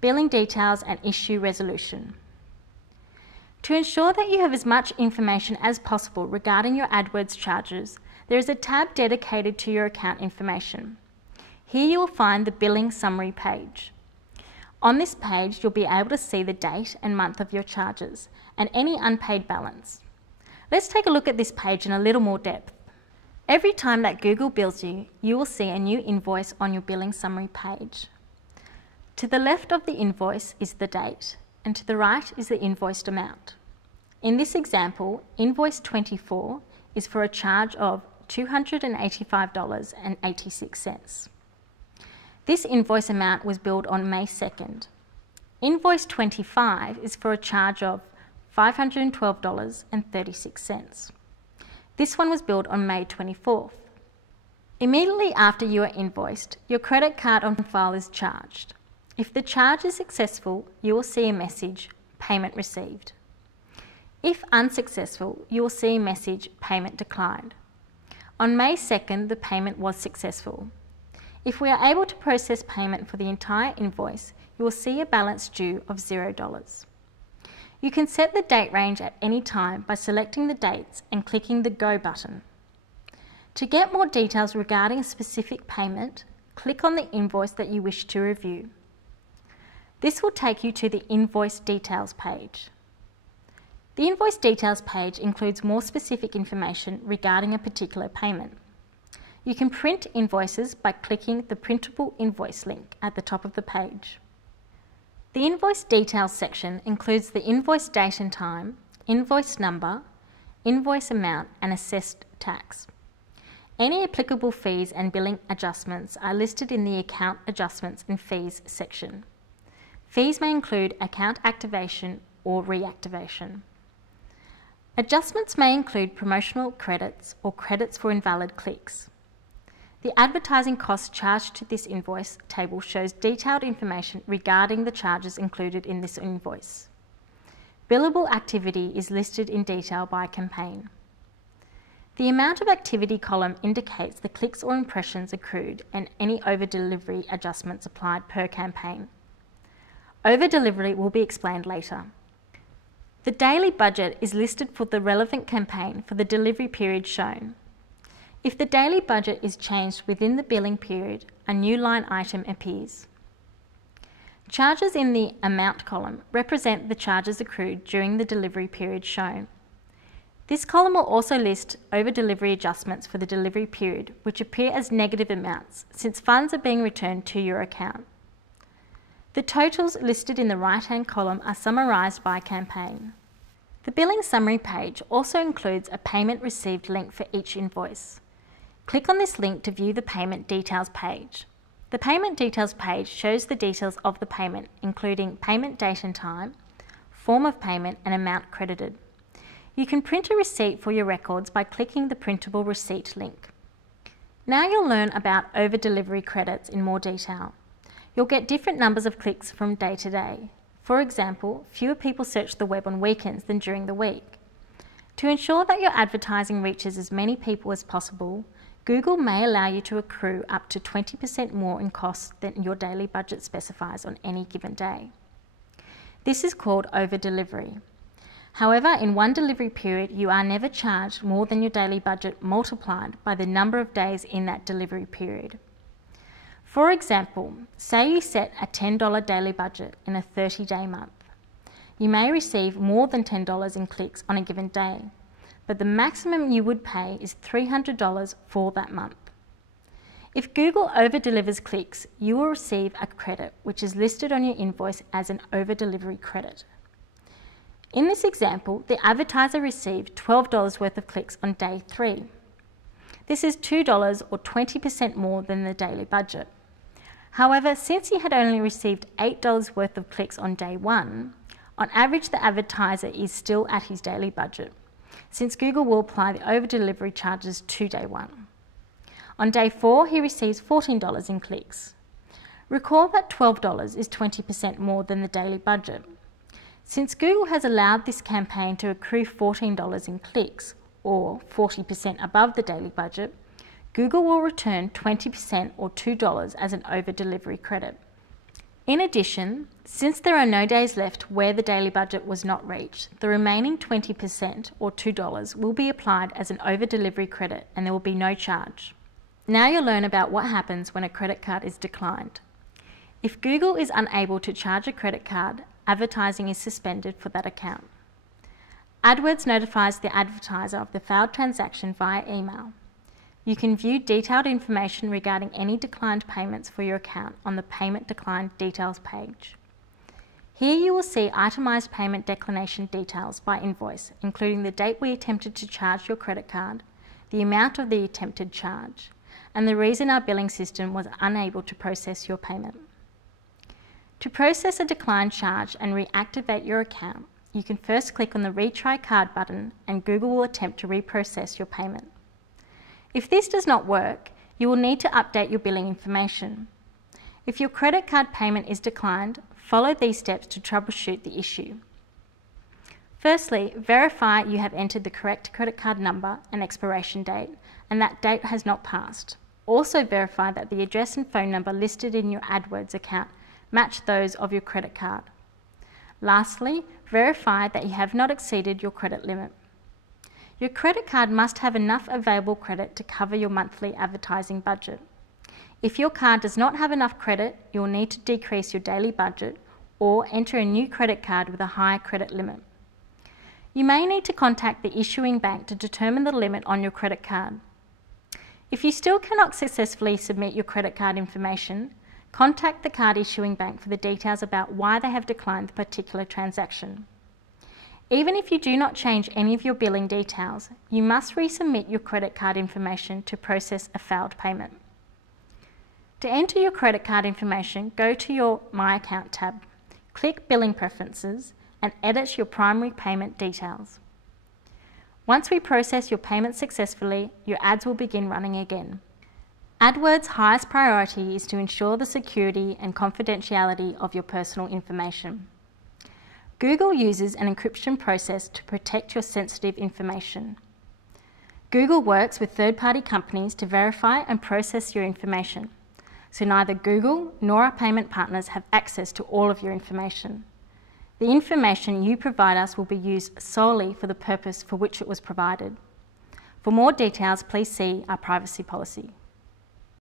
billing details and issue resolution. To ensure that you have as much information as possible regarding your AdWords charges, there is a tab dedicated to your account information. Here you will find the billing summary page. On this page, you'll be able to see the date and month of your charges and any unpaid balance. Let's take a look at this page in a little more depth. Every time that Google bills you, you will see a new invoice on your billing summary page. To the left of the invoice is the date, and to the right is the invoiced amount. In this example, invoice 24 is for a charge of $285.86. This invoice amount was billed on May 2nd. Invoice 25 is for a charge of $512.36. This one was billed on May 24th. Immediately after you are invoiced, your credit card on file is charged. If the charge is successful, you will see a message, Payment Received. If unsuccessful, you will see a message, Payment Declined. On May 2nd, the payment was successful. If we are able to process payment for the entire invoice, you will see a balance due of $0. You can set the date range at any time by selecting the dates and clicking the Go button. To get more details regarding a specific payment, click on the invoice that you wish to review. This will take you to the Invoice Details page. The Invoice Details page includes more specific information regarding a particular payment. You can print invoices by clicking the Printable Invoice link at the top of the page. The Invoice Details section includes the invoice date and time, invoice number, invoice amount, and assessed tax. Any applicable fees and billing adjustments are listed in the Account Adjustments and Fees section. Fees may include account activation or reactivation. Adjustments may include promotional credits or credits for invalid clicks. The advertising cost charged to this invoice table shows detailed information regarding the charges included in this invoice. Billable activity is listed in detail by campaign. The amount of activity column indicates the clicks or impressions accrued and any over-delivery adjustments applied per campaign. Over-delivery will be explained later. The daily budget is listed for the relevant campaign for the delivery period shown. If the daily budget is changed within the billing period, a new line item appears. Charges in the Amount column represent the charges accrued during the delivery period shown. This column will also list over-delivery adjustments for the delivery period, which appear as negative amounts since funds are being returned to your account. The totals listed in the right-hand column are summarised by campaign. The billing summary page also includes a payment received link for each invoice. Click on this link to view the payment details page. The payment details page shows the details of the payment, including payment date and time, form of payment, and amount credited. You can print a receipt for your records by clicking the Printable Receipt link. Now you'll learn about over-delivery credits in more detail. You'll get different numbers of clicks from day to day. For example, fewer people search the web on weekends than during the week. To ensure that your advertising reaches as many people as possible, Google may allow you to accrue up to 20% more in costs than your daily budget specifies on any given day. This is called over-delivery. However, in one delivery period, you are never charged more than your daily budget multiplied by the number of days in that delivery period. For example, say you set a $10 daily budget in a 30-day month. You may receive more than $10 in clicks on a given day, but the maximum you would pay is $300 for that month. If Google over-delivers clicks, you will receive a credit which is listed on your invoice as an over-delivery credit. In this example, the advertiser received $12 worth of clicks on day 3. This is $2 or 20% more than the daily budget. However, since he had only received $8 worth of clicks on day 1, on average the advertiser is still at his daily budget, since Google will apply the over-delivery charges to day 1. On day 4, he receives $14 in clicks. Recall that $12 is 20% more than the daily budget. Since Google has allowed this campaign to accrue $14 in clicks, or 40% above the daily budget, Google will return 20% or $2 as an over-delivery credit. In addition, since there are no days left where the daily budget was not reached, the remaining 20% or $2 will be applied as an over-delivery credit and there will be no charge. Now you'll learn about what happens when a credit card is declined. If Google is unable to charge a credit card, advertising is suspended for that account. AdWords notifies the advertiser of the failed transaction via email. You can view detailed information regarding any declined payments for your account on the Payment Declined Details page. Here you will see itemised payment declination details by invoice, including the date we attempted to charge your credit card, the amount of the attempted charge, and the reason our billing system was unable to process your payment. To process a declined charge and reactivate your account, you can first click on the Retry Card button and Google will attempt to reprocess your payment. If this does not work, you will need to update your billing information. If your credit card payment is declined, follow these steps to troubleshoot the issue. Firstly, verify you have entered the correct credit card number and expiration date, and that date has not passed. Also verify that the address and phone number listed in your AdWords account match those of your credit card. Lastly, verify that you have not exceeded your credit limit. Your credit card must have enough available credit to cover your monthly advertising budget. If your card does not have enough credit, you will need to decrease your daily budget or enter a new credit card with a higher credit limit. You may need to contact the issuing bank to determine the limit on your credit card. If you still cannot successfully submit your credit card information, contact the card issuing bank for the details about why they have declined the particular transaction. Even if you do not change any of your billing details, you must resubmit your credit card information to process a failed payment. To enter your credit card information, go to your My Account tab, click Billing Preferences, and edit your primary payment details. Once we process your payment successfully, your ads will begin running again. AdWords' highest priority is to ensure the security and confidentiality of your personal information. Google uses an encryption process to protect your sensitive information. Google works with third-party companies to verify and process your information, so neither Google nor our payment partners have access to all of your information. The information you provide us will be used solely for the purpose for which it was provided. For more details, please see our privacy policy.